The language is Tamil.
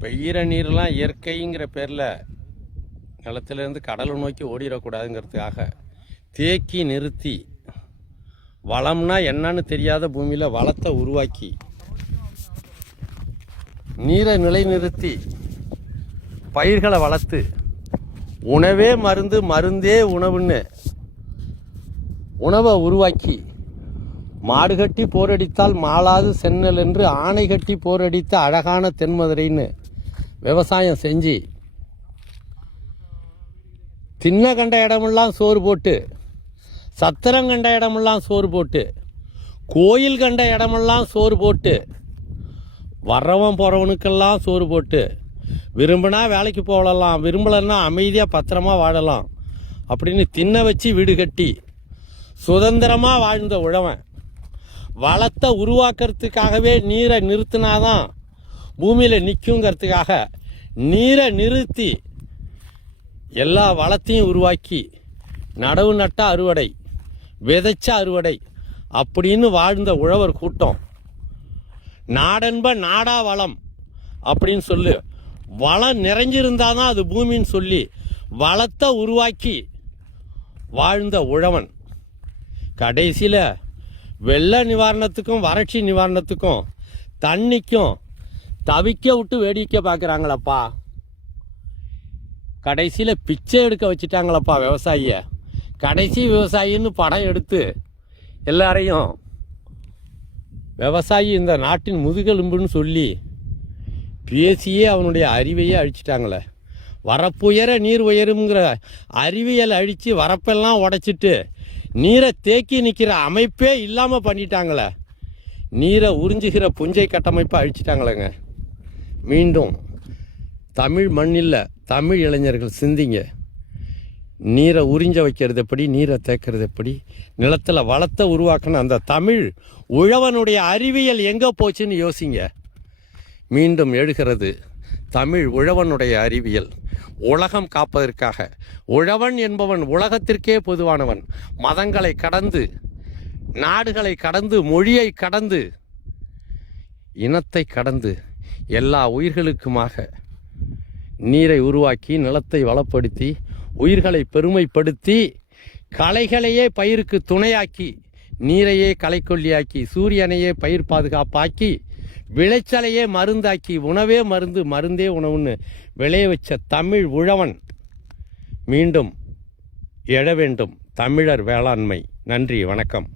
பெய்கிற நீர்லாம் இயற்கைங்கிற பேரில் நிலத்திலேருந்து கடலை நோக்கி ஓடிடக்கூடாதுங்கிறதுக்காக தேக்கி நிறுத்தி வளம்னா என்னன்னு தெரியாத பூமியில் வளத்தை உருவாக்கி நீரை நிலைநிறுத்தி பயிர்களை வளர்த்து உணவே மருந்து மருந்தே உணவுன்னு உணவை உருவாக்கி மாடு கட்டி போரடித்தால் மாளாது சென்னல் என்று ஆணை கட்டி போரடித்த அழகான தென்மதுரைன்னு விவசாயம் செஞ்சு தின்ன கண்ட இடமெல்லாம் சோறு போட்டு சத்திரம் கண்ட இடமெல்லாம் சோறு போட்டு கோயில் கண்ட இடமெல்லாம் சோறு போட்டு வர்றவன் போகிறவனுக்கெல்லாம் சோறு போட்டு விரும்பினா வேலைக்கு போகலாம், விரும்பலைன்னா அமைதியாக பத்திரமா வாழலாம் அப்படின்னு தின்ன வச்சு வீடு கட்டி சுதந்திரமாக வாழ்ந்த உழவன் வளத்தை உருவாக்குறதுக்காகவே நீரை நிறுத்தினாதான் பூமியில் நிற்குங்கிறதுக்காக நீரை நிறுத்தி எல்லா வளத்தையும் உருவாக்கி நடவு நட்ட அறுவடை, விதைச்ச அறுவடை அப்படின்னு வாழ்ந்த உழவர் கூட்டம் நாடென்ப நாடா வளம் அப்படின்னு சொல்லு. வளம் நிறைஞ்சிருந்தாதான் அது பூமின்னு சொல்லி வளத்தை உருவாக்கி வாழ்ந்த உழவன் கடைசியில் வெள்ள நிவாரணத்துக்கும் வறட்சி நிவாரணத்துக்கும் தண்ணிக்கும் தவிக்க விட்டு வேடிக்கை பார்க்குறாங்களப்பா. கடைசியில் பிச்சை எடுக்க வச்சுட்டாங்களப்பா விவசாயிய. கடைசி விவசாயின்னு படம் எடுத்து எல்லாரையும் விவசாயி இந்த நாட்டின் முதுகெலும்புன்னு சொல்லி பேசியே அவனுடைய அறிவையே அழிச்சிட்டாங்களே. வரப்புயர நீர் உயருங்கிற அறிவியல் அழித்து வரப்பெல்லாம் உடைச்சிட்டு நீரை தேக்கி நிற்கிற அமைப்பே இல்லாமல் பண்ணிட்டாங்களே. நீரை உறிஞ்சுகிற புஞ்சை கட்டமைப்பை அழிச்சிட்டாங்களேங்க. மீண்டும் தமிழ் மண்ணில் தமிழ் இளைஞர்கள் சிந்திங்க. நீரை உறிஞ்ச வைக்கிறது எப்படி, நீரை தேக்கிறது எப்படி, நிலத்தில் வளத்தை உருவாக்கின அந்த தமிழ் உழவனுடைய அறிவியல் எங்கே போச்சுன்னு யோசிங்க. மீண்டும் எழுகிறது தமிழ் உழவனுடைய அறிவியல். உலகம் காப்பதற்காக உழவன் என்பவன் உலகத்திற்கே பொதுவானவன். மதங்களை கடந்து, நாடுகளை கடந்து, மொழியை கடந்து, இனத்தை கடந்து எல்லா உயிர்களுக்குமாக நீரை உருவாக்கி நிலத்தை வளப்படுத்தி உயிர்களை பெருமைப்படுத்தி களைகளையே பயிருக்கு துணையாக்கி நீரையே களைக்கொல்லியாக்கி சூரியனையே பயிர் பாதுகாப்பாக்கி விளைச்சலையே மருந்தாக்கி உணவே மருந்து மருந்தே உணவுன்னு விளைய வச்ச தமிழ் உழவன் மீண்டும் எழ வேண்டும். தமிழர் வேளாண்மை. நன்றி, வணக்கம்.